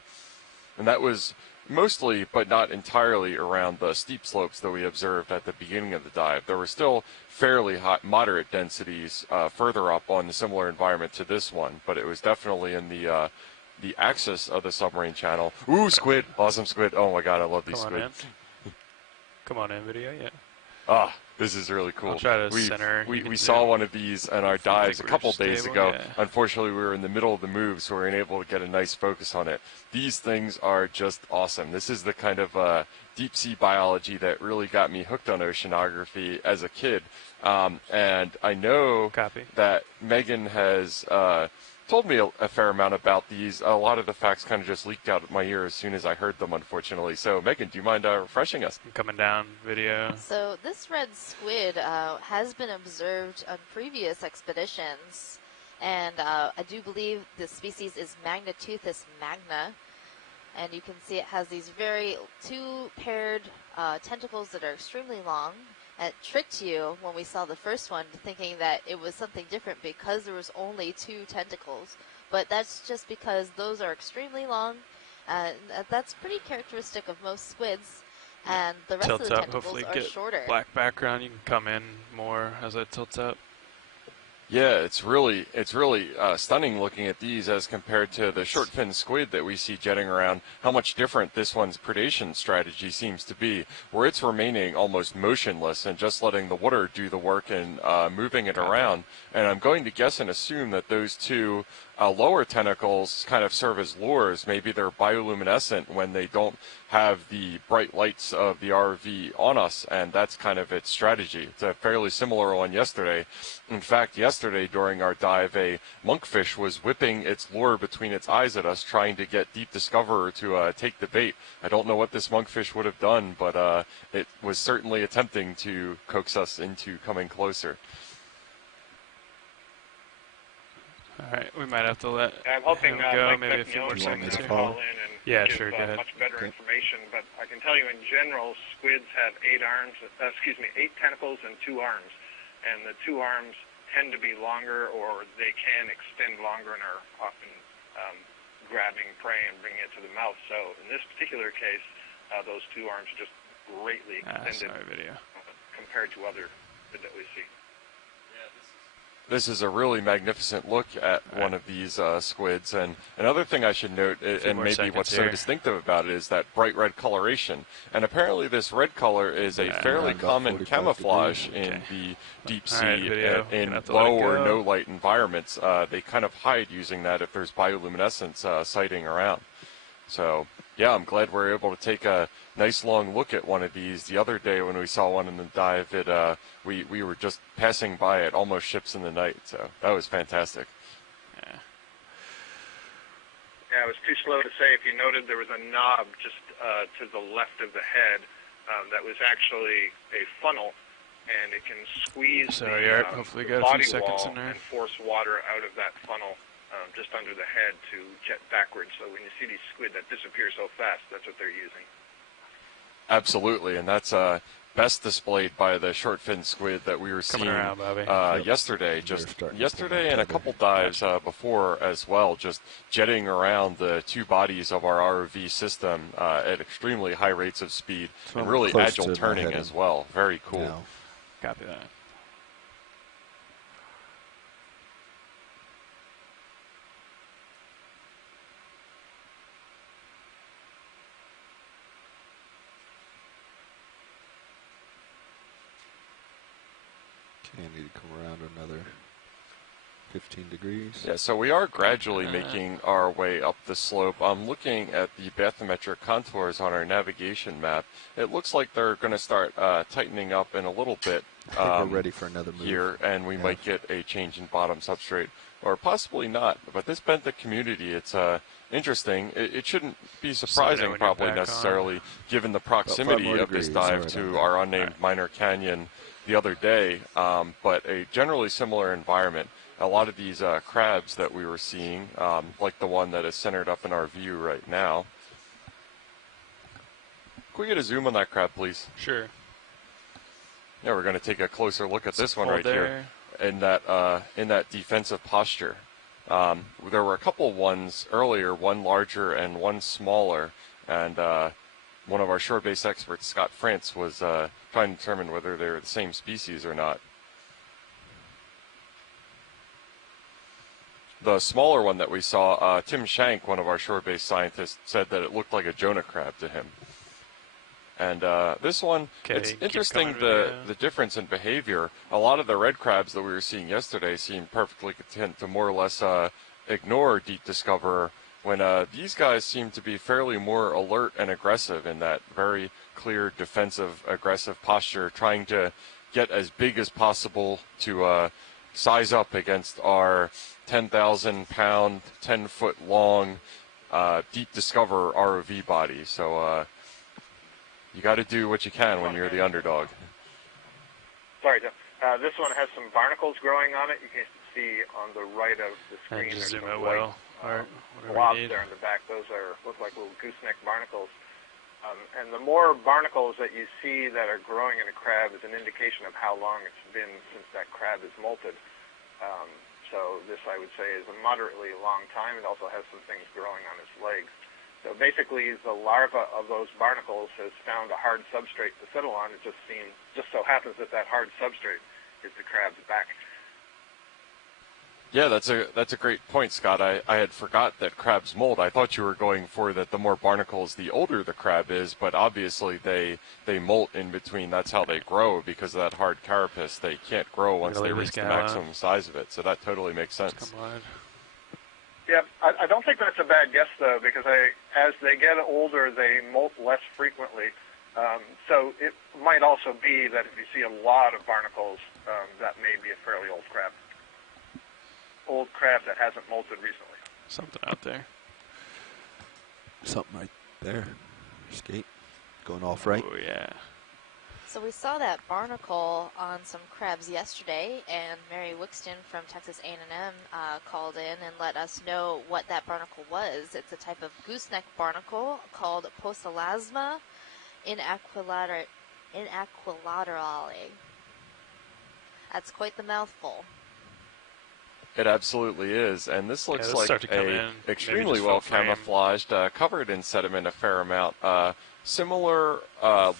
And that was mostly, but not entirely, around the steep slopes that we observed at the beginning of the dive. There were still fairly high, moderate densities further up on the similar environment to this one, but it was definitely in the axis of the submarine channel. Ooh, squid! Awesome squid! Oh my god, I love these squid. Come on in, video, yeah. Ah, this is really cool. I'll try to center. We saw one of these in our dives a couple days ago. Yeah. Unfortunately, we were in the middle of the move, so we weren't able to get a nice focus on it. These things are just awesome. This is the kind of deep-sea biology that really got me hooked on oceanography as a kid. And I know that Megan has told me a fair amount about these. A lot of the facts kind of just leaked out of my ear as soon as I heard them, unfortunately. So, Megan, do you mind refreshing us? I'm coming down, video. So, this red squid has been observed on previous expeditions, and I do believe the species is Magnateuthis magna, and you can see it has these two paired tentacles that are extremely long. It tricked you when we saw the first one thinking that it was something different because there was only two tentacles. But that's just because those are extremely long. That's pretty characteristic of most squids. And the rest of the tentacles are shorter. Black background, you can come in more as it tilts up. Yeah, it's really stunning looking at these as compared to the short fin squid that we see jetting around. How much different this one's predation strategy seems to be, where it's remaining almost motionless and just letting the water do the work and moving it around. And I'm going to guess and assume that those two lower tentacles kind of serve as lures. Maybe they're bioluminescent when they don't have the bright lights of the ROV on us, and that's kind of its strategy. It's a fairly similar one yesterday. In fact, yesterday during our dive, a monkfish was whipping its lure between its eyes at us, trying to get Deep Discoverer to take the bait. I don't know what this monkfish would have done, but it was certainly attempting to coax us into coming closer. All right, we might have to let I'm hoping go. Mike Maybe a few more seconds can here. call in and yeah, give sure, go ahead. much better information. But I can tell you, in general, squids have 8 tentacles and 2 arms, and the 2 arms tend to be longer, or they can extend longer and are often grabbing prey and bringing it to the mouth. So in this particular case, those 2 arms are just greatly extended compared to other that we see. This is a really magnificent look at one of these squids. And another thing I should note, and maybe what's so distinctive about it, is that bright red coloration. And apparently this red color is a fairly common camouflage in the deep sea in low or no light environments. They kind of hide using that if there's bioluminescence sighting around. So, yeah, I'm glad we're able to take a nice long look at one of these. The other day when we saw one in the dive, we were just passing by it, almost ships in the night. So that was fantastic. Yeah, it was too slow to say. If you noted, there was a knob just to the left of the head that was actually a funnel, and it can squeeze hopefully the body wall and force water out of that funnel just under the head to jet backwards. So when you see these squid that disappear so fast, that's what they're using. Absolutely, and that's best displayed by the short fin squid that we were seeing yesterday. Yesterday and a couple dives before as well, just jetting around the 2 bodies of our ROV system at extremely high rates of speed and really agile turning as well. Very cool. Now. Copy that. I need to come around another 15 degrees. Yeah, so we are gradually making our way up the slope. I'm looking at the bathymetric contours on our navigation map. It looks like they're going to start tightening up in a little bit we're ready for another move here, and we might get a change in bottom substrate. or possibly not. But this benthic community, it's interesting. It shouldn't be surprising, probably necessarily, given the proximity of this dive to our unnamed minor canyon the other day, but a generally similar environment. A lot of these crabs that we were seeing, like the one that is centered up in our view right now. Can we get a zoom on that crab, please? Sure. Yeah, we're going to take a closer look at this one right here in that defensive posture. There were a couple ones earlier, one larger and one smaller, and one of our shore-based experts, Scott France, was trying to determine whether they're the same species or not. The smaller one that we saw, Tim Shank, one of our shore-based scientists, said that it looked like a Jonah crab to him. And this one, it's interesting the difference in behavior. A lot of the red crabs that we were seeing yesterday seem perfectly content to more or less ignore Deep Discoverer, when these guys seem to be fairly more alert and aggressive in that very clear defensive, aggressive posture, trying to get as big as possible to size up against our 10,000-pound, 10-foot-long Deep Discoverer ROV body. So you got to do what you can when you're the underdog. Sorry, Tim. This one has some barnacles growing on it. You can see on the right of the screen. Just there's zoom some out white blobs there in the back. Those look like little gooseneck barnacles. And the more barnacles that you see that are growing in a crab is an indication of how long it's been since that crab is molted. So this, I would say, is a moderately long time. It also has some things growing on its legs. So basically, the larva of those barnacles has found a hard substrate to settle on. It just so happens that hard substrate is the crab's back. Yeah, that's a great point, Scott. I had forgot that crabs molt. I thought you were going for that the more barnacles, the older the crab is, but obviously they molt in between. That's how they grow, because of that hard carapace. They can't grow once they reach the maximum size of it, so that totally makes sense. Yeah, I don't think that's a bad guess, though, because as they get older, they molt less frequently. So it might also be that if you see a lot of barnacles, that may be a fairly old crab. Old crab that hasn't molted recently. Something out there. Something right there. Skate. Going off right. Oh, yeah. So we saw that barnacle on some crabs yesterday, and Mary Wixton from Texas A&M called in and let us know what that barnacle was. It's a type of gooseneck barnacle called Poecilasma inaquilaterale. That's quite the mouthful. It absolutely is, and this looks like a extremely well camouflaged, covered in sediment a fair amount. Similar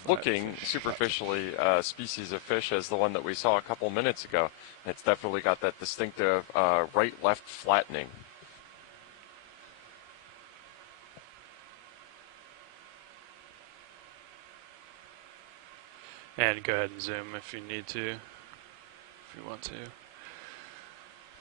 looking, superficially, species of fish as the one that we saw a couple minutes ago. It's definitely got that distinctive right-left flattening. And go ahead and zoom if you need to, if you want to.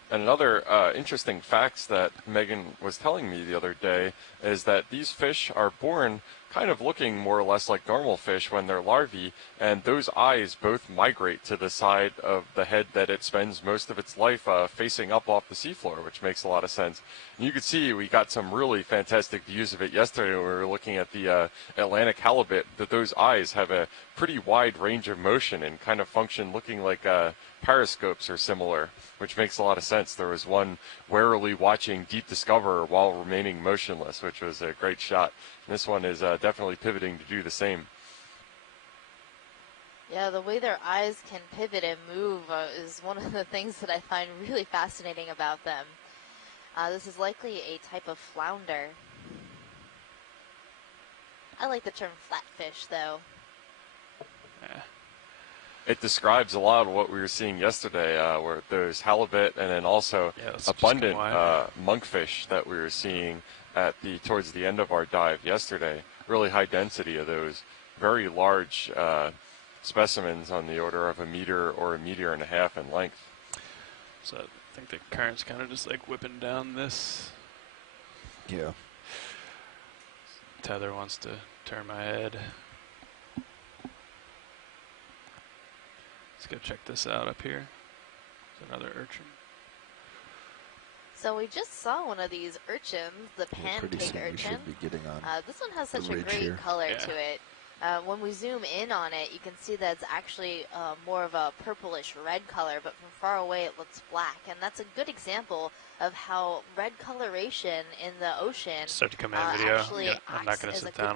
And another interesting fact that Megan was telling me the other day is that these fish are born kind of looking more or less like normal fish when they're larvae, and those eyes both migrate to the side of the head that it spends most of its life facing up off the seafloor, which makes a lot of sense. And you could see we got some really fantastic views of it yesterday when we were looking at the Atlantic halibut, that those eyes have a pretty wide range of motion and kind of function looking like periscopes or similar, which makes a lot of sense. There was one warily watching Deep Discoverer while remaining motionless, which was a great shot. And this one is definitely pivoting to do the same. Yeah, the way their eyes can pivot and move is one of the things that I find really fascinating about them. This is likely a type of flounder. I like the term flatfish, though. Yeah. It describes a lot of what we were seeing yesterday, where there's halibut and then also abundant monkfish that we were seeing towards the end of our dive yesterday. Really high density of those very large specimens on the order of a meter or a meter and a half in length. So I think the current's kind of just like whipping down this. Yeah. Tether wants to turn my head. Let's go check this out up here. There's another urchin. So we just saw one of these urchins, the pancake urchin. This one has such a great color to it. When we zoom in on it, you can see that it's actually more of a purplish red color, but from far away it looks black. And that's a good example of how red coloration in the ocean start to come in video. actually I'm not going to sit down